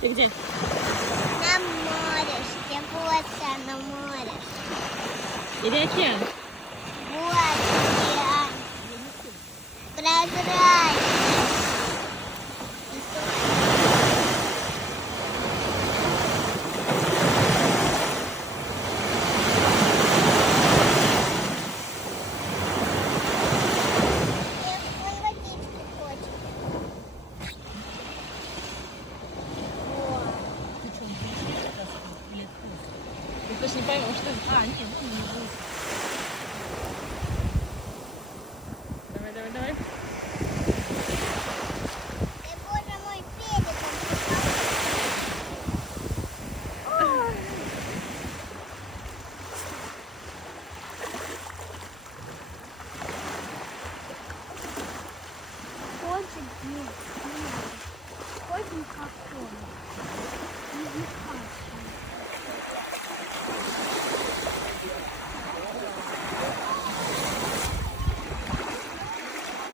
Ты где? На морешке, вот на море. Или океан? Вот океан. Прозрачный. Он водички хочет. Ты что, не сейчас или вкус? Ты просто не поймешь, что... А, нет, ну не будет. Давай, давай, давай. Ой, боже мой, перед Хочет, нет, не надо. Хочет, как он.